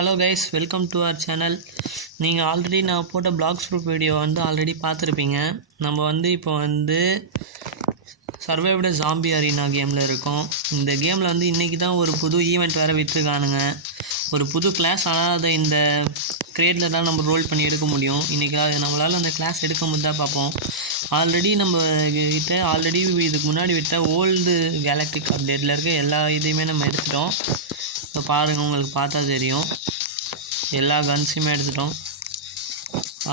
Hello guys, welcome to our channel. நீங்கள் already நான் போட்ட பிளாக்ஸ் ப்ரூஃப் வீடியோ ஆல்ரெடி பார்த்துருப்பீங்க. நம்ம இப்போ சர்வைவ்டு ஜாம்பி அரீனா கேமில் இருக்கோம். இந்த கேமில் இன்றைக்கி தான் ஒரு புது ஈவெண்ட் வேறு விட்டுருக்கானுங்க. ஒரு புது கிளாஸ். ஆனால் அதை இந்த கிரேட்டில் தான் நம்ம ரோல் பண்ணி எடுக்க முடியும். இன்றைக்கி நம்மளால் அந்த கிளாஸ் எடுக்க முடியா பார்ப்போம். ஆல்ரெடி நம்ம இதுக்கு முன்னாடி விட்ட ஓல்டு கேலக்டிக் அப்டேட்டில் இருக்க எல்லா இதையுமே நம்ம எடுத்துட்டோம். இப்போ பாருங்கள், உங்களுக்கு பார்த்தா தெரியும். எல்லா கன்ஸுமே எடுத்துட்டோம்.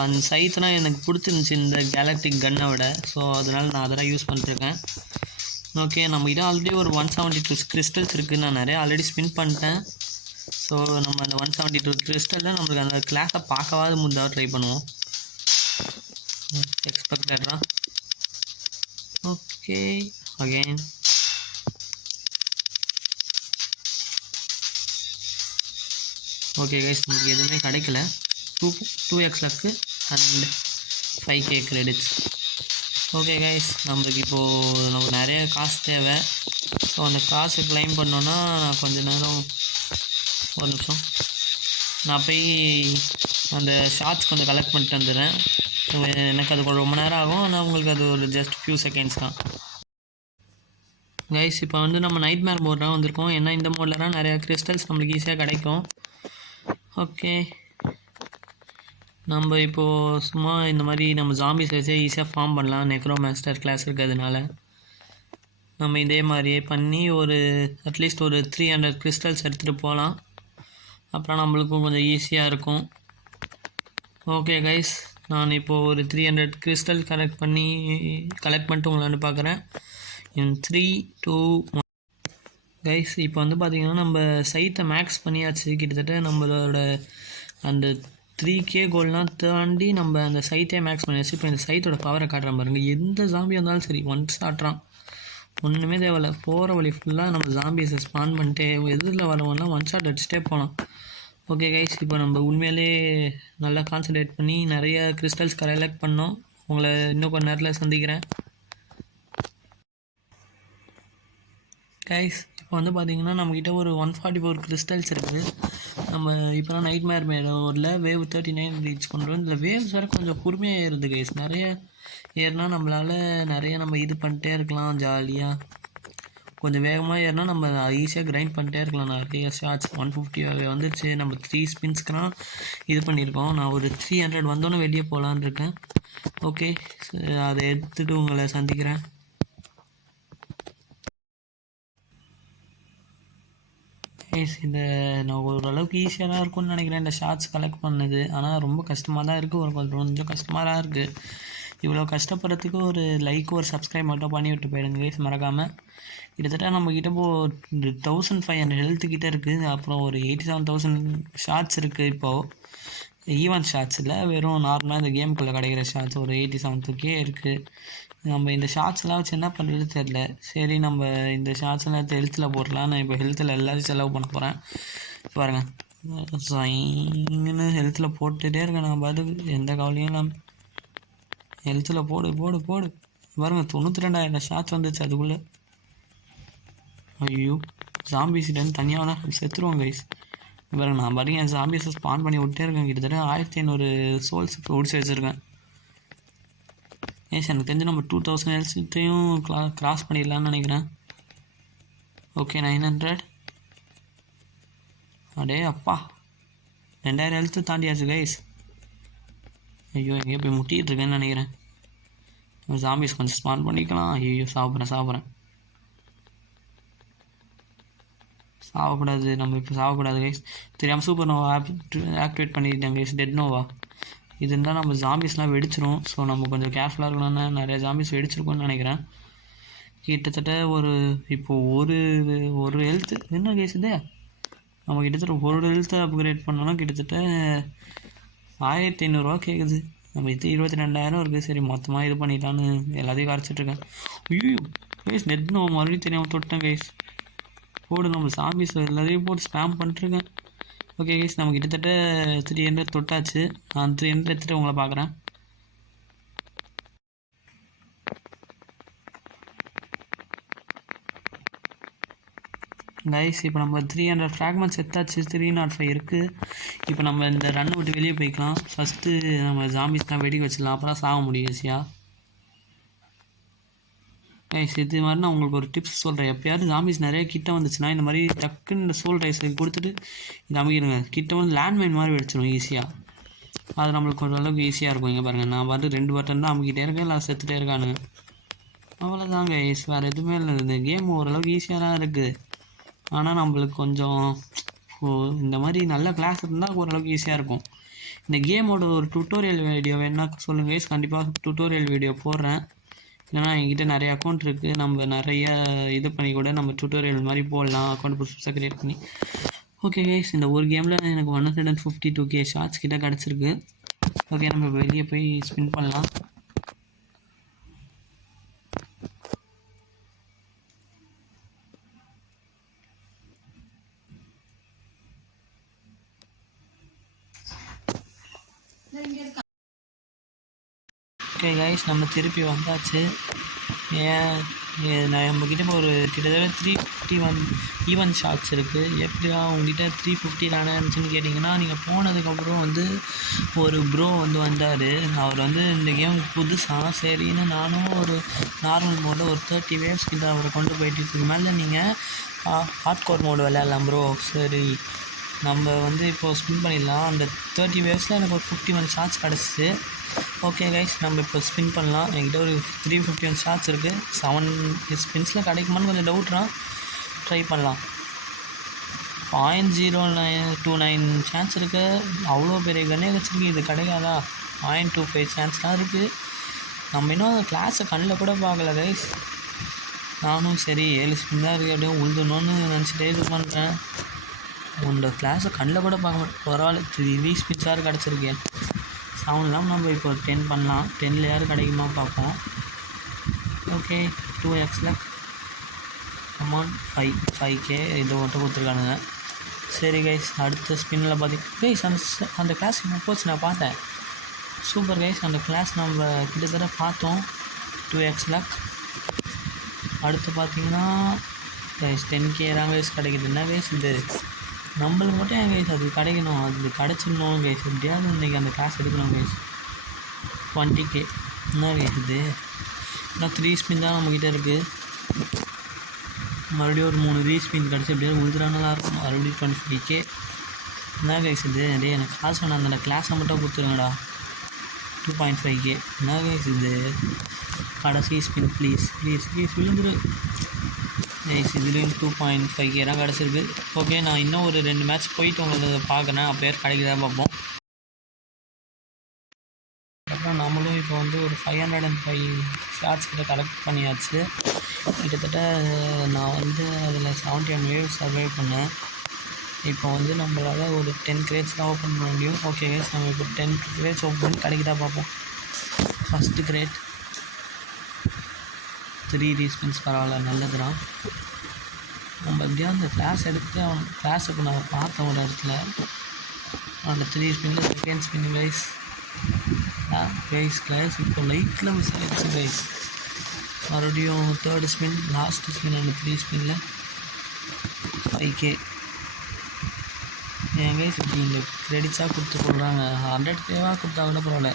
அந்த சைத்தான் எனக்கு பிடிச்சிருந்துச்சி இந்த கேலக்டிக் கன்னை விட. ஸோ அதனால் நான் அதெல்லாம் யூஸ் பண்ணிட்டுருக்கேன். ஓகே, நம்மகிட்ட ஆல்ரெடி ஒரு 172 கிறிஸ்டல்ஸ் இருக்குது. நான் நிறைய ஆல்ரெடி ஸ்பின் பண்ணிட்டேன். ஸோ நம்ம அந்த 172 கிறிஸ்டலில் நம்மளுக்கு அந்த கிளாஸை பார்க்கவாது முந்தாவது ட்ரை பண்ணுவோம். எக்ஸ்பெக்டட்ரா. ஓகே, அகெயின் ஓகே கைஸ், நமக்கு எதுவுமே கிடைக்கல. 2x luck and 5k credits. Okay guys, நம்மளுக்கு இப்போது நமக்கு நிறைய காசு தேவை. ஸோ அந்த காசு கிளைம் பண்ணோன்னா நான் கொஞ்சம் நேரம், ஒரு நிமிஷம், நான் போய் அந்த ஷார்ட்ஸ் கொஞ்சம் கலெக்ட் பண்ணிட்டு வந்துடுறேன். எனக்கு அது ரொம்ப நேரம் ஆகும். ஆனால் உங்களுக்கு அது ஒரு ஜஸ்ட் ஃபியூ செகண்ட்ஸ் தான். கைஸ், இப்போ நம்ம நைட்மேர் மோட் தான் வந்திருக்கோம். ஏன்னா இந்த மோடில் தான் நிறையா கிறிஸ்டல்ஸ் நம்மளுக்கு ஈஸியாக கிடைக்கும். ஓகே, நம்ம இப்போது சும்மா இந்த மாதிரி நம்ம ஜாம்பிஸ் வச்சே ஈஸியாக ஃபார்ம் பண்ணலாம். நெக்ரோமாஸ்டர் கிளாஸ் இருக்கிறதுனால நம்ம இதே மாதிரியே பண்ணி அட்லீஸ்ட் ஒரு 300 கிறிஸ்டல்ஸ் எடுத்துகிட்டு போகலாம். அப்புறம் நம்மளுக்கும் கொஞ்சம் ஈஸியாக இருக்கும். ஓகே கைஸ், நான் இப்போது ஒரு 300 கிறிஸ்டல் கலெக்ட் பண்ணிட்டு உங்களை பார்க்குறேன். இன் 3, 2, 1. கைஸ், இப்போ பார்த்திங்கன்னா நம்ம சைட்டை மேக்ஸ் பண்ணியாச்சு. கிட்டத்தட்ட நம்மளோட அந்த 3k கோல்னால் தாண்டி நம்ம அந்த சைட்டே மேக்ஸ் பண்ணியாச்சு. இப்போ இந்த சைட்டோட பவரை காட்டுறேன் பாருங்கள். எந்த ஜாம்பியாக இருந்தாலும் சரி, ஒன்ஸ் ஆட்டுறான், ஒன்றுமே தேவையில்ல. போகிற வழி ஃபுல்லாக நம்ம ஜாம்பிஸை ஸ்பான் பண்ணிட்டு எதிரில் வரவங்கலாம் ஒன் ஷாட் அடிச்சுட்டே போகலாம். ஓகே கைஸ், இப்போ நம்ம உண்மையிலே நல்லா கான்சன்ட்ரேட் பண்ணி நிறைய கிறிஸ்டல்ஸ் கலெக்ட் பண்ணோம். உங்களை இன்னும் கொஞ்சம் நேரத்தில் சந்திக்கிறேன். கைஸ், இப்போ பார்த்திங்கன்னா நம்மக்கிட்ட ஒரு 144 கிறிஸ்டல்ஸ் இருக்குது. நம்ம இப்போ தான் நைட்மேர் மேடோரில் வேவ் 39 ரீச் பண்ணுறோம். இதில் வேவ்ஸ் வேறு கொஞ்சம் பொறுமையாக ஏறுது கைஸ். நிறைய ஏறினா நம்மளால் நிறைய நம்ம இது பண்ணிட்டே இருக்கலாம். ஜாலியாக கொஞ்சம் வேகமாக ஏறினா நம்ம ஈஸியாக கிரைண்ட் பண்ணிட்டே இருக்கலாம். நிறைய ஷார்ட்ஸ் 150 வந்துருச்சு. நம்ம 3 ஸ்பின்ஸ்க்குலாம் இது பண்ணியிருக்கோம். நான் ஒரு 300 வந்தோன்னே வெளியே போகலான் இருக்கேன். ஓகே, அதை எடுத்துகிட்டு உங்களை சந்திக்கிறேன். இந்த நான் ஓரளவுக்கு ஈஸியாக தான் இருக்கும்னு நினைக்கிறேன் இந்த ஷார்ட்ஸ் கலெக்ட் பண்ணது. ஆனால் ரொம்ப கஷ்டமாக தான் இருக்குது. கொஞ்சம் கஷ்டமாக தான் இருக்குது. இவ்வளோ கஷ்டப்படுறதுக்கு ஒரு லைக், ஒரு சப்ஸ்கிரைப் மட்டும் பண்ணி விட்டு போயிடுங்க கைஸ், மறக்காமல். கிட்டத்தட்ட நம்மக்கிட்ட இப்போது 1500 ஹெல்த்துக்கிட்ட இருக்குது. அப்புறம் ஒரு 87,000 ஷார்ட்ஸ் இருக்குது. இப்போது ஈவென்ட் ஷார்ட்ஸில் வெறும் நார்மலாக இந்த கேமுக்குள்ளே கிடைக்கிற ஷார்ட்ஸ் ஒரு 87k இருக்குது. நம்ம இந்த ஷார்ட்ஸ்லாம் வச்சு என்ன பண்ணுறது தெரில. சரி, நம்ம இந்த ஷார்ட்ஸ்லாம் எடுத்து ஹெல்த்தில் போடலாம். நான் இப்போ ஹெல்த்தில் எல்லாத்தையும் செலவு பண்ண போகிறேன். பாருங்கள், ஹெல்த்தில் போட்டுகிட்டே இருக்கேன். நான் பாட்டுக்கு எந்த கவலையும் இல்லாமல் ஹெல்த்தில் போடு பாருங்கள். 92,000 ஷார்ட்ஸ் வந்துச்சு அதுக்குள்ளே. ஐயோ, ஜாம்பிஸ்லேருந்து தனியாக தான் செத்துருவோம் கைஸ். பாருங்கள், நான் பாட்டுக்கு என் ஜாம்பிஸை ஸ்பான் பண்ணி விட்டே இருக்கேன். கிட்டத்தட்ட 1500 சோல்ஸ் ஒடிச்சு வச்சுருக்கேன். ஏஸ், எனக்கு தெரிஞ்சு நம்ம 2000 ஹெல்த்தையும் கிராஸ் பண்ணிடலான்னு நினைக்கிறேன். ஓகே, 900. அடே அப்பா, 2000 ஹெல்த்து தாண்டியாச்சு கைஸ். ஐயோ, எங்கேயோ போய் முட்டிகிட்டு இருக்கேன்னு நினைக்கிறேன். நம்ம ஜாம்பிஸ் கொஞ்சம் ஸ்பான் பண்ணிக்கலாம். ஐயோ, சாப்பிட்றேன். சாகக்கூடாது, நம்ம இப்போ சாகக்கூடாது கைஸ். தெரியாமல் சூப்பர் நோவா ஆக்டிவேட் பண்ணிட்டேன் கைஸ். டெட் நோவா இது இருந்தால் நம்ம ஜாம்பிஸ்லாம் வெடிச்சிரும். ஸோ நம்ம கொஞ்சம் கேர்ஃபுல்லாக இருக்கணும்னா நிறைய ஜாம்பிஸ் வெடிச்சிருக்கும்னு நினைக்கிறேன். கிட்டத்தட்ட இப்போது ஒரு ஹெல்த்து என்ன கேஸ் இது. நம்ம கிட்டத்தட்ட ஒரு ஹெல்த்தை அப்கிரேட் பண்ணோன்னா கிட்டத்தட்ட 1500 ரூபா கேட்குது. நம்ம 22,000 இருக்குது. சரி, மொத்தமாக இது பண்ணிடலான்னு எல்லாத்தையும் கரைச்சிட்ருக்கேன். ஐயோ கைஸ், நெட் நோ மறுபடியும் தெரியாமல் தொட்டேன் கைஸ். போடு, நம்ம ஜாம்பிஸ் எல்லாத்தையும் போட்டு ஸ்பேம் பண்ணிட்டுருக்கேன். ஓகே கைஸ், நம்ம கிட்டத்தட்ட 300 தொட்டாச்சு. நான் 300 எடுத்துகிட்டு உங்களை பார்க்குறேன். கைஸ் இப்போ நம்ம 300 ஃப்ராக்மெண்ட்ஸ் எடுத்தாச்சு. 305 இருக்குது. இப்போ நம்ம இந்த ரன் விட்டு வெளியே போய்க்கலாம். ஃபஸ்ட்டு நம்ம ஜாம்பிஸ்லாம் வெடி வச்சிடலாம், அப்புறம் சாக முடியும் ஈஸியாக. கைஸ் இது மாதிரி நான் உங்களுக்கு ஒரு டிப்ஸ் சொல்கிறேன். எப்போயாவது ஜாம்பிஸ் நிறைய கிட்ட வந்துச்சுன்னா இந்த மாதிரி டக்குன்னு இந்த சோல் ரைஸை கொடுத்துட்டு இது அமைக்கிடுங்க. கிட்ட வந்து லேண்ட்மைன் மாதிரி வெடிச்சிடும் ஈஸியாக. அது நம்மளுக்கு ஓரளவுக்கு ஈஸியாக இருக்கும். இங்கே பாருங்கள், நான் வந்து 2 பட்டன் தான் அமைக்கிட்டே இருக்கேன், இல்லை செத்துட்டே இருக்கானுங்க. அவ்வளோதாங்க கைஸ், வேறு எதுவுமே இல்லை. இந்த கேம் ஓரளவுக்கு ஈஸியாக தான் இருக்குது. ஆனால் நம்மளுக்கு கொஞ்சம் இந்த மாதிரி நல்ல கிளாஸ் இருந்தால் ஓரளவுக்கு ஈஸியாக இருக்கும். இந்த கேமோட ஒரு டுட்டோரியல் வீடியோ வேணா சொல்லுங்கள் கைஸ், கண்டிப்பாக டுட்டோரியல் வீடியோ போடுறேன். ஏன்னா என்கிட்ட நிறைய அக்கௌண்ட் இருக்குது, நம்ம நிறைய இது பண்ணி கூட நம்ம டுட்டோரியல் மாதிரி போடலாம், அக்கௌண்ட் புதுசாக க்ரியேட் பண்ணி. ஓகே கைஸ், இந்த ஒரு கேமில் எனக்கு 152K ஷார்ட்ஸ் கிட்ட கிடச்சிருக்கு. ஓகே, நம்ம வெளியே போய் ஸ்பின் பண்ணலாம். ஓகே கைஸ், நம்ம திருப்பி வந்தாச்சு. நான் நம்மக்கிட்ட இப்போ ஒரு கிட்டத்தட்ட 351 ஈவென்ட் ஷார்ட்ஸ் இருக்குது. எப்படியா உங்ககிட்ட 350 தானே இருந்துச்சுன்னு கேட்டிங்கன்னா, நீங்கள் போனதுக்கப்புறம் வந்து ஒரு ப்ரோ வந்து வந்தார். அவர் வந்து இந்த கேம் புதுசாக சரின்னு நானும் ஒரு நார்மல் மோடில் ஒரு 30 வேவ்ஸ் கிட்ட அவரை கொண்டு போயிட்டு இதுக்கு மேலே நீங்கள் ஹார்ட் கோர் மோடு விளையாடலாம் ப்ரோ. சரி, நம்ம வந்து இப்போது ஸ்பின் பண்ணிடலாம். அந்த 30 வேவ்ஸில் எனக்கு ஒரு 51 ஷார்ட்ஸ் கிடச்சிச்சு. ஓகே கைஸ், நம்ம இப்போ ஸ்பின் பண்ணலாம். என்கிட்ட ஒரு 351 ஷார்ட்ஸ் இருக்குது. 7 ஸ்பின்ஸில் கிடைக்குமான்னு கொஞ்சம் டவுட்றான், ட்ரை பண்ணலாம். 0.0929 சான்ஸ் இருக்குது. அவ்வளோ பெரிய கண்ணே வச்சுருக்கு, இது கிடைக்காதா? 0.25 சான்ஸ் தான் இருக்குது. நம்ம இன்னும் அந்த கிளாஸை கண்ணில் கூட பார்க்கல கைஸ். நானும் சரி 7 ஸ்பின் தான் இருக்குது, அப்படியே உழுதுணுன்னு நினச்சிட்டே இது பண்ணுறேன். உன்னோட கிளாஸை கண்ணில் கூட பார்க்க மாட்டேன். பரவாயில்ல, 3 ஸ்பின்ஸாக கிடச்சிருக்கேன். 7 இல்லாமல் நம்ம இப்போ 10 பண்ணலாம். 10ல் யார் கிடைக்குமா பார்ப்போம். Okay, 2x luck. Amount 5K இதை மட்டும் கொடுத்துருக்கானுங்க. சரி கைஸ், அடுத்த ஸ்பின்னில் பார்த்தீங்கன்னா கைஸ் அந்த கிளாஸ் போச்சு, நான் பார்த்தேன். சூப்பர் கைஸ், அந்த கிளாஸ் நம்ம கிட்டத்தட்ட பார்த்தோம். 2x luck. அடுத்து பார்த்தீங்கன்னா கைஸ் 10K தான் கைஸ் கிடைக்குது. என்ன கைஸ் இது? நம்மளுக்கு மட்டும் என் கைஸ் அது கிடைக்கணும், அது கிடச்சிடணும் கைஸ். எப்படியாவது இன்றைக்கி அந்த கிளாஸ் எடுக்கணும் கைஸ். 20K. என்ன கைஸ் இது? இன்னும் 3 ஸ்பின் தான் நம்மக்கிட்ட இருக்குது. மறுபடியும் ஒரு 3 ரீஸ்பின் கிடச்சி எப்படியாவது உழுதுறானலாம் இருக்கும். மறுபடியும் 25K. என்ன கைஸ் இது? டே எனக்கு காசு வேணாம், அந்த கிளாஸை மட்டும் கொடுத்துருங்கடா. 2.5K. என்ன கைஸ் இது? கடைசி ஸ்பின் ப்ளீஸ் ப்ளீஸ் ப்ளீஸ் விழுந்துரு கைஸ். இதுலேயும் 2.5K தான் கிடச்சிருக்கு. ஓகே, நான் இன்னும் ஒரு 2 மேட்ச் போயிட்டு உங்களுக்கு பார்க்குறேன், அப்போ பேர் கிடைக்குதா பார்ப்போம். அப்புறம் நம்மளும் இப்போ வந்து ஒரு 505 ஷார்ட்ஸ் கிட்ட கலெக்ட் பண்ணியாச்சு. கிட்டத்தட்ட நான் வந்து அதில் 71 வேவ்ஸ் சர்வை பண்ணேன். இப்போ வந்து நம்மளால் ஒரு 10 கிரேட்ஸ் தான் ஓப்பன் பண்ண முடியும். ஓகே கைஸ், நம்ம இப்போ 10 கிரேட்ஸ் ஓப்பன் பண்ணி கிடைக்குதா பார்ப்போம். ஃபஸ்ட்டு கிரேட் 3 ரீஸ்பின்ஸ், பரவாயில்ல, நல்லது தான். நம்ம எப்படியா அந்த கிளாஸ் எடுத்து அவன் கிளாஸ் இப்போ நான் பார்த்தேன் ஒரு இடத்துல. அந்த 3 ஸ்பின்னில் செகண்ட் ஸ்பின் கைஸ். கிளாஸ் இப்போ லைட்டில் மிஸ் ஆகிடுச்சு கைஸ். மறுபடியும் 3rd ஸ்பின், லாஸ்ட் ஸ்பின், அந்த 3 ஸ்பின்னில் 5K. என் கைஸ் இப்படி இந்த கிரெடிட்ஸாக கொடுத்து கொடுக்குறாங்க. 100Kவாக கொடுத்தா கூட பரவாயில்ல.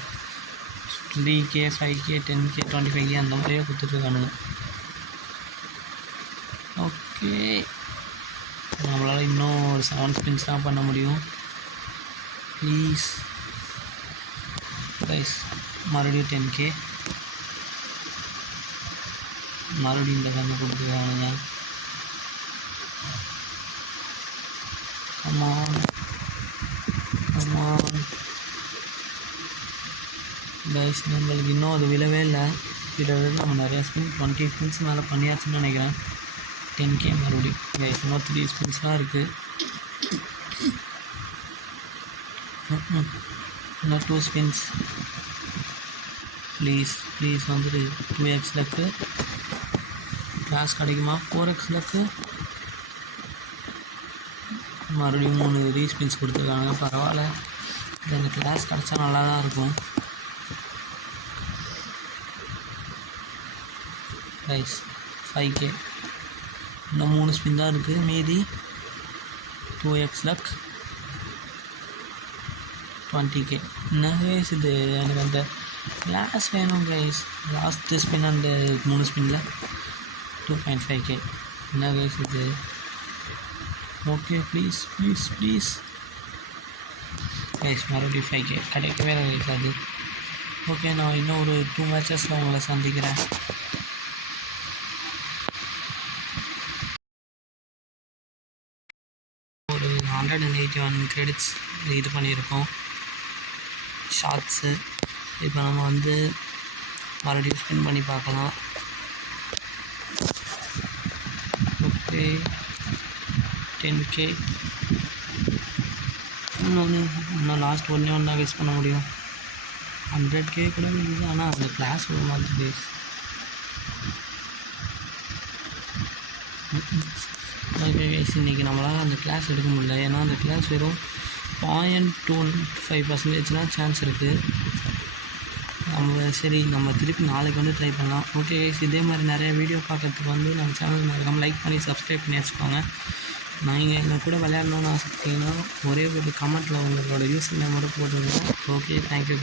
3K, 5K, 10K, 25K அந்த மாதிரியே கொடுத்துட்ருக்கானுங்க. ஓகே, நம்மளால் இன்னும் ஒரு 7 ஸ்பின்ஸ் தான் பண்ண முடியும். ப்ளீஸ் கைஸ், மறுபடியும் 10K. மறுபடியும் இந்த கண்ணு கொடுத்துருக்கானுங்க. கமான் கைஸ், நம்மளுக்கு இன்னும் அது விழவே இல்லை. கிட்டத்தட்ட நம்ம நிறையா ஸ்பின் 20 ஸ்பின்ஸ் மேலே பண்ணியாச்சுன்னு நினைக்கிறேன். 10K மறுபடியும் கைஸ். இன்னும் 3 ஸ்பின்ஸ்லாம் இருக்குது. இன்னும் 2 ஸ்பின்ஸ். ப்ளீஸ் வந்துட்டு 2x லக்கு. கிளாஸ் கிடைக்குமா? 4x luck. மறுபடியும் 3 ரீஸ்பின்ஸ் கொடுத்துருக்காங்க. பரவாயில்ல, இந்த கிளாஸ் கிடச்சா நல்லா தான் இருக்கும் கைஸ். 5K. இன்னும் 3 ஸ்பின் தான் இருக்குது, மீதி 2x லக் 20k. என்ன கைஸ் இது, எனக்கு அந்த கிளாஸ் வேணும் கைஸ். லாஸ்ட்டு ஸ்பின் அந்த 3 ஸ்பின்னில் 2.5k. என்ன கைஸ் இது, okay please please please guys, மறுபடியும் 5k கிடைக்கவே இல்லை கைஸ் அது. ஓகே, நான் இன்னும் ஒரு 2 மேட்சஸில் உங்களை சந்திக்கிறேன். ஒரு 181 கிரெடிட்ஸ் இது பண்ணியிருக்கோம் ஷார்ட்ஸு. இப்போ நம்ம வந்து மறுபடியும் ஸ்பின் பண்ணி பார்க்கலாம். Okay 10k. இன்னும் லாஸ்ட் ஒன்று தான் வேஸ்ட் பண்ண முடியும். 100k கூட இருக்குது, ஆனால் அந்த கிளாஸ் ஒரு மாதிரி பேஸ். ஓகே கைஸ், இன்றைக்கி நம்மளால் அந்த கிளாஸ் எடுக்க முடியல. ஏன்னா அந்த கிளாஸ் வெறும் 0.25% சான்ஸ் இருக்குது. நம்ம திருப்பி நாளைக்கு வந்து ட்ரை பண்ணலாம். ஓகே கைஸ், இதே மாதிரி நிறைய வீடியோ பார்க்கறதுக்கு வந்து நம்ம சேனல் மறக்காமல் லைக் பண்ணி சப்ஸ்கிரைப் பண்ணி வச்சுக்கோங்க. நீங்கள் எங்கள் கூட விளையாடணும்னு ஆசைப்பட்டீங்கன்னா ஒரே ஒரு கமெண்ட்டில் உங்களோட யூசர் நேம் மட்டும் போட்டுருங்க. Okay, thank you.